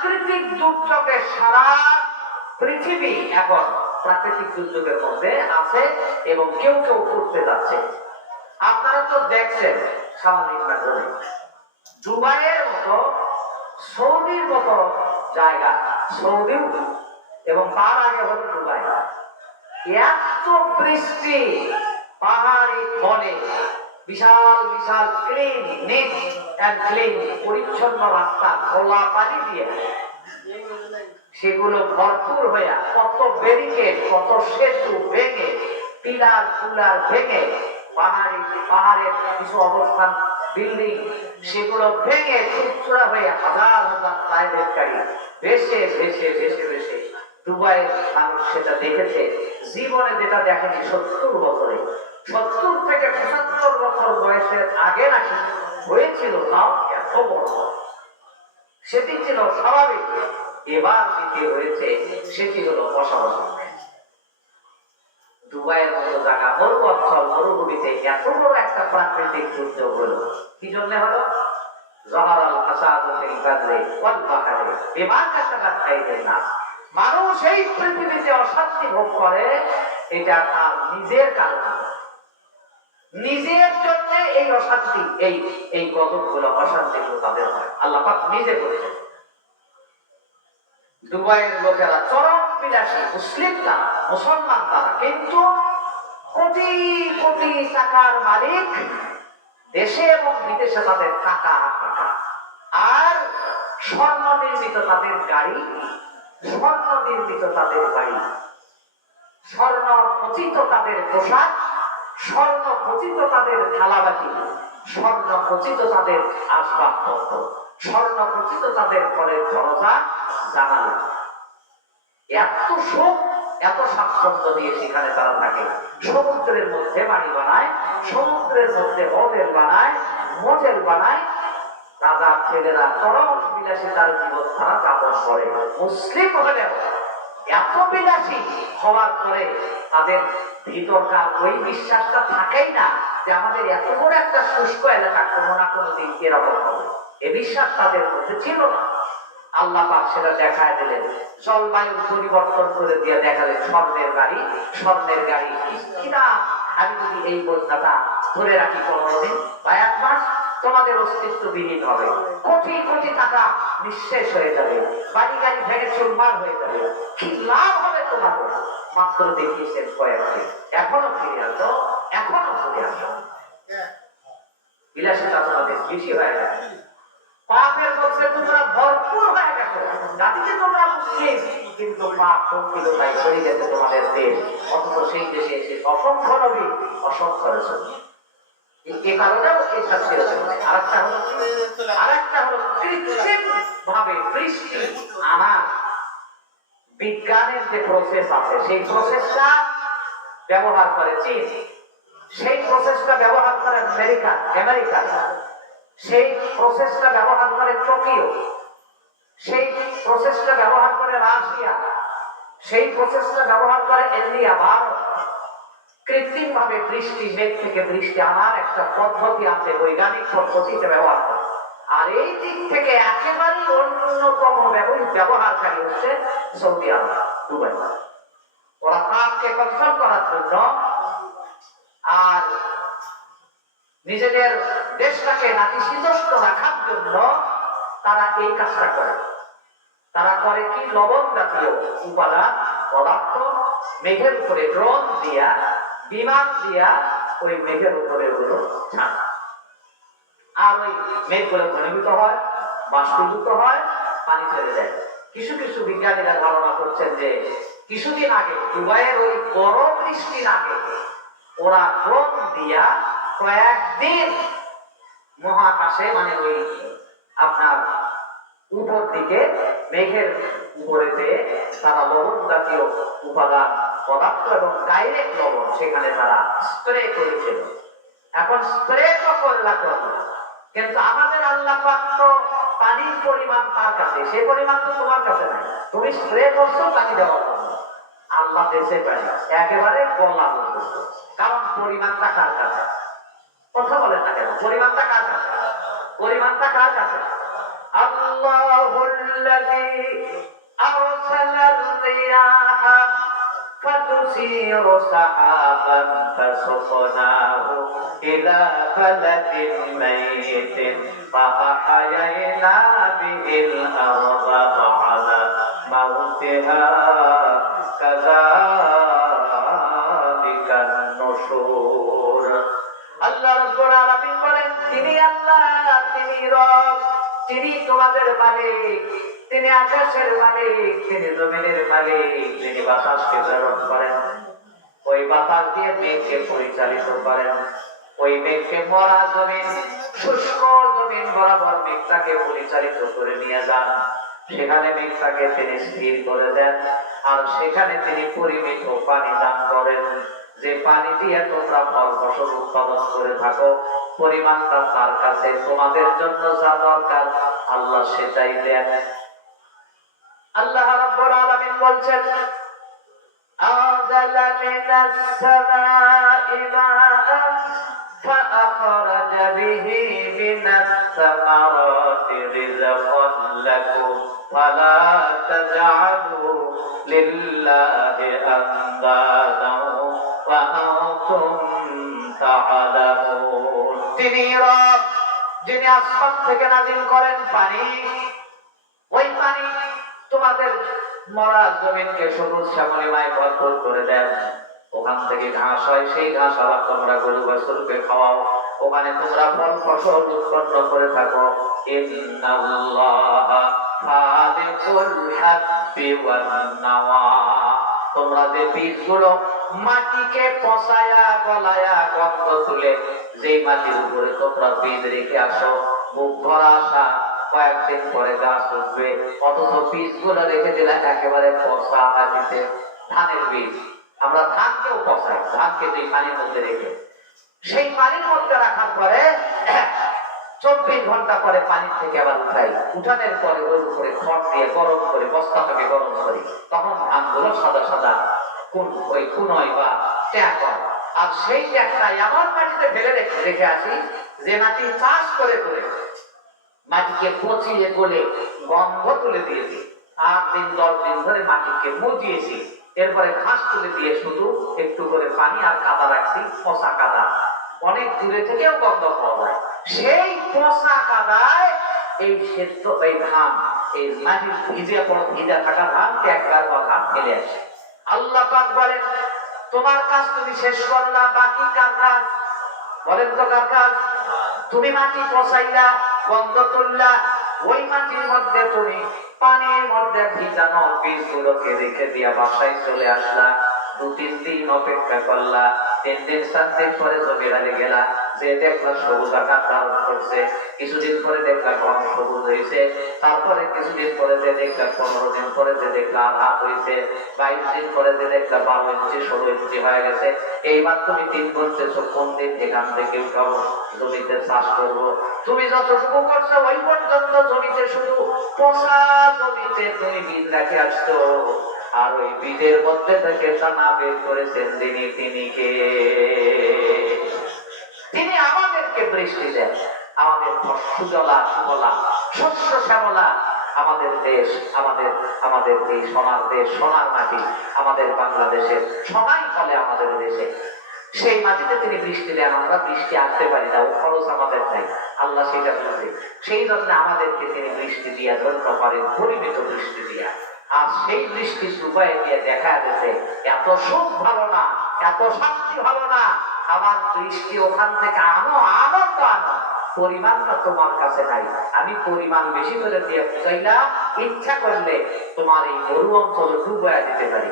প্রাকৃতিক দুর্যোগে সারা পৃথিবী এখন প্রাকৃতিক দুর্যোগের মধ্যে আছে এবং কেউ কেউ করতে যাচ্ছে। আপনারা তো দেখছেন সামাজিক মাধ্যমে দুবাইয়ের মতো, সৌদির মতো জায়গা, সৌদি এবং তার আগে হল দুবাই, এত বৃষ্টি, পাহাড়ি ফলে বিশাল বিশাল ক্লিন, নিট এন্ড ক্লিন, পরিচ্ছন্ন রাস্তা খোলা পানি দিয়ে সেগুলো ভরপুর হইয়া কত ব্যারিকেড, কত সেতু ভেঙে, পিলার ফুলার ভেঙে, পাহাড়ের কিছু অবস্থান বিল্ডিং সেগুলো ভেঙে চুরচুরা হয়ে হাজার হাজার প্রাইভেট গাড়ি ভেসে ভেসে ভেসে ভেসে দুবাইয়ের মানুষ সেটা দেখেছে। জীবনে যেটা দেখেনি 70 বছরে, 70 থেকে 75 বছর বয়সের আগে নাকি হয়েছিল, তাও এত বড়, সেটি ছিল স্বাভাবিক। এবার যেটি হয়েছে সেটি হলো অস্বাভাবিক। দুবাইয়ের মতো জায়গা, মরুঅঞ্চল, মরুভূমিতে এত বড় একটা প্রাকৃতিক দুর্যোগ হলো। কি জন্য হলো? জহরাল ফাসাদু ফিল বাররি ওয়াল বাহরি বিমা কাসাবাত আইদিন নাস। মানুষ এই পৃথিবীতে অশান্তি ভোগ করে, এটা তার নিজের কারণে, নিজের জন্য এই অশান্তি, এই গজবগুলো, অশান্তিগুলো তাদের হয়। আল্লাহ পাক নিজে বলেছেন। দুবাইয়ের লোকেরা চরম বিলাসী, মুসলিম তারা, মুসলমান তারা, কিন্তু কোটি কোটি টাকার মালিক, দেশে এবং বিদেশে তাদের টাকা, আর স্বর্ণ নির্মিত তাদের গাড়ি, স্বর্ণ নির্মিত তাদের বাড়ি, স্বর্ণ খচিত তাদের পোশাক, স্বর্ণ খচিত তাদের থালাবাটি, স্বর্ণ খচিত তাদের আসবাবপত্র, স্বর্ণ খচিত তাদের ঘরের দরজা জানালা। এত সুখ, এত স্বাচ্ছন্দ্য নিয়ে সেখানে তারা থাকে। সমুদ্রের মধ্যে বাড়ি বানায়, সমুদ্রের মধ্যে হোটেল বানায়, মোটেল বানায়। রাজা ছেলেরা চরম বিলাসী তার জীবন তারা যাপন করে। মুসলিম হলেও এত বিলাসী হওয়ার পরে তাদের ভিতরকার ওই বিশ্বাসটা থাকেই না যে আমাদের এত বড় একটা শুষ্ক এলাকা কোনো না কোনো দিন এরকম হবে। এ বিশ্বাস তাদের মধ্যে ছিল না। আল্লাহ পাক সেটা দেখায় দিলেন, জলবায়ুর পরিবর্তন করে দিয়ে দেখালেন স্বর্ণের গাড়ি, স্বর্ণের গাড়ি কিনা। আমি যদি এই বস্তাটা ধরে রাখি 15 দিন বা 1 মাস, তোমাদের অস্তিত্ববিহীন হবে, কোটি কোটি টাকা নিঃশেষ হয়ে যাবে, বাড়ি গাড়ি ভেঙে চুরমার হয়ে যাবে, কি লাভ হবে তোমাদের? মাত্র দেখিয়েছেন কয়েকদিন, এখনো ফিরে আসো, এখনো ফিরে আসো। বিলাসিতা তোমাদের বেশি হয়ে গেছে, পাপের মধ্যে তোমরা ভরপুর হয়ে গেছো। জাতিতে তোমরা মুসলিম, কিন্তু পাপ সংকীর্ণতায় ছড়িয়ে গেছে তোমাদের দেশ। অথচ সেই দেশে এসে অসংখ্য নবী, অসংখ্য রাসূল। এই কারণেও এই শাস্তি হচ্ছে। আরেকটা হলো কৃত্রিম ভাবে বৃষ্টি আনা। বিজ্ঞানের যে প্রসেস আছে, সেই প্রসেসটা ব্যবহার করে চীন, সেই প্রসেসটা ব্যবহার করে আমেরিকা, সেই প্রসেসটা ব্যবহার করে টোকিও, সেই প্রসেসটা ব্যবহার করে রাশিয়া, সেই প্রসেসটা ব্যবহার করে ইন্ডিয়া, ভারত। কৃত্রিম ভাবে বৃষ্টি, মেঘ থেকে বৃষ্টি আনার একটা পদ্ধতি আছে, বৈজ্ঞানিক পদ্ধতিতে ব্যবহার করে। আর এই দিক থেকে একেবারেই অন্যতম ব্যবহারকারী হচ্ছে সৌদি আরব, দুবাই। ওরা তাপকে কন্ট্রোল করার জন্য আর নিজেদের দেশটাকে নাতিশীতোষ্ণ রাখার জন্য তারা এই কাজটা করে। তারা করে কি, লবণ জাতীয় উপাদান, পদার্থ মেঘের উপরে ড্রোন দিয়া, বিমান দিয়া ওই মেঘের উপরে ওগুলো ছাড়া, আর ওই মেঘগুলো ঘনীভূত হয়, বাষ্পীভূত হয়, পানি ছেড়ে দেয়। কিছু কিছু বিজ্ঞানীরা ধারণা করছেন যে কিছুদিন আগে দুবাইয়ের ওই বড় বৃষ্টির আগে ওরা ড্রোন দিয়া কয়েকদিন মহাকাশে, মানে ওই আপনার উপর দিকে মেঘের উপরেতে তারা লবণ জাতীয় উপাদান, পদার্থ এবং ডাইরেক্ট লবণ সেখানে তারা স্প্রে করেছিল। এখন স্প্রে তো করলা, কিন্তু আমাদের আল্লাহ পাক তো পানির পরিমাণ তার কাছে, সেই পরিমাণ তো তোমার কাছে নাই। তুমি স্প্রে করছো পানি দেওয়ার জন্য, আল্লাহ দেশে পানি একেবারে গলা বলতেছে, কারণ পরিমাণটা কার কাছে? কথা বলেন না কেন? পরিমাণটা কার কাছে? পরিমাণটা কার কাছে? আল্লাহুল্লাযী نسير سحابا فسقناه إلى بلد ميت فأحيينا به الأرض بعد موتها كذلك النشور আল্লাহ রাব্বুল আলামিন বলেন তিনি আল্লাহ, তিনি রব, তিনি তোমাদের মালিক, তিনি আকাশের মালিক, তিনি জমিনের মালিক, তিনি বাতাসকে প্রেরণ করেন, ওই বাতাস দিয়ে মেঘকে পরিচালিত করেন, ওই মেঘকে মরা জমিন শুষ্ক জমিন বরাবর মেঘটাকে পরিচালিত করে নিয়ে যান, সেখানে মেঘটাকে তিনি স্থির করে দেন, আর সেখানে তিনি পরিমিত পানি দান করেন, যে পানি দিয়ে তোমরা ফল ফসল উৎপাদন করে থাকো, পরিমাণটা তার কাছে তোমাদের জন্য যা দরকার আল্লাহ সেটাই দেন। আল্লাহ রাব্বুল আলামিন বলছেন أنزل من السماء ماء فأخرج به من الثمرات رزقا لكم فلا تجعلوا لله أندادا وأنتم تعلمون তিনি রব, যিনি আসমান থেকে নাজিল করেন পানি, ওই পানি তোমাদের মরা জমিনকে সবুজ শ্যামলিমায় ভরপুর করে দেন, ওখান থেকে ঘাস হয়, সেই ঘাস আবার তোমরা গরু বাছুরকে খাওয়াও, ওখানে তোমরা ফল ফসল উৎপন্ন করে থাকো। ইন্নাল্লাহা ফালিকুল হাব্বি ওয়ান নাওয়া, তোমরা যে বীজগুলো মাটিকে পচায়া গলায়া গন্ধ তুলে যে মাটির উপরে তোমরা বীজ রেখে আসো, বুক ভরা আশা কয়েকদিন পরে গাছ উঠবে, অথচ বীজগুলো রেখে দিলে একেবারে পচা মাটিতে। ধানের বীজ আমরা ধানকেও পচাই, ধানকে দুই পানির মধ্যে রেখে, সেই পানির মধ্যে রাখার পরে 24 ঘন্টা পরে পানি থেকে আবার উঠাই, উঠানোর পরে ওর উপরে খড় দিয়ে গরম করে, বস্তাটাকে গরম করি, তখন ধানগুলো সাদা সাদা ওই কুনয় বা ট্যাক হয়। আর সেই ট্যাকটা এমন মাটিতে ফেলে রেখে আসি যে মাটি চাষ করে করে মাটিকে পচিয়ে গলে গন্ধ তুলে দিয়েছি, 8 দিন 10 দিন ধরে মাটিকে মজিয়েছি, এরপরে ঘাস তুলে দিয়ে শুধু একটু করে পানি আর কাদা রাখছি, পচা কাদা, অনেক দূরে থেকেও গন্ধ পাওয়া যায়। সেই পচা কাদায় এই সেদ্ধ এই ধান, এই মাটির ভিজা থাকা ধানকে একবার ধান ফেলে আসে। আল্লাহ পাক বলেন তোমার কাজ তুমি শেষ করলা, বাকি কার কাজ? বলেন তো কার কাজ? তুমি মাটি পচাইলা, গন্ধ তুললা, ওই মাটির মধ্যে তুমি পানির মধ্যে ভিজানো বীজগুলোকে রেখে দিয়া বাসায় চলে আসলা, 2-3 দিন অপেক্ষা করলা, 3 দিন 7 দিন পরে জমিরালে গেলা, যে দেখলা সবুজ আকার ধারণ করছে, কিছুদিন পরে দেখলা কম সবুজ হয়েছে, তারপরে কিছুদিন পরে যে দেখলা 15 দিন পরে যে দেখলা আধা হয়েছে, 22 দিন পরে যে দেখলা 12 ইঞ্চি 16 ইঞ্চি হয়ে গেছে। এইবার তুমি 3 বলতেছো কোন দিন এখান থেকে উঠাবো, জমিতে চাষ করবো। তুমি যতটুকু করছো ওই পর্যন্ত জমিতে শুধু পচা জমিতে তুমি বীজ রেখে আসছো, আর ওই বীজের মধ্যে থেকে দানা বের করেছেন তিনি কে? তিনি আমাদেরকে বৃষ্টি দেন, আমাদের সুজলা সুফলা শস্য শ্যামলা আমাদের দেশ, আমাদের এই সোনার দেশ, সোনার মাটি, আমাদের বাংলাদেশের সোনাই ফলে আমাদের দেশে। সেই মাটিতে তিনি বৃষ্টি দেন, আমরা বৃষ্টি আনতে পারি না, ও খরচ আমাদের নাই, আল্লাহ সেটা বুঝে, সেই জন্য আমাদেরকে তিনি বৃষ্টি দিয়া ধন্য করেন, পরিমিত বৃষ্টি দিয়া। আর সেই বৃষ্টি উপায় দিয়ে দেখা যাচ্ছে এত সুখ ভালো না, এত শান্তি ভালো না, আবার বৃষ্টি ওখান থেকে আনো তো আনো, পরিমাণটা তোমার কাছে নাই। আমি পরিমাণ বেশি করে দিয়ে বুঝাইলাম, ইচ্ছা করলে তোমার এই মরু অঞ্চল ডুবাইয়া দিতে পারি।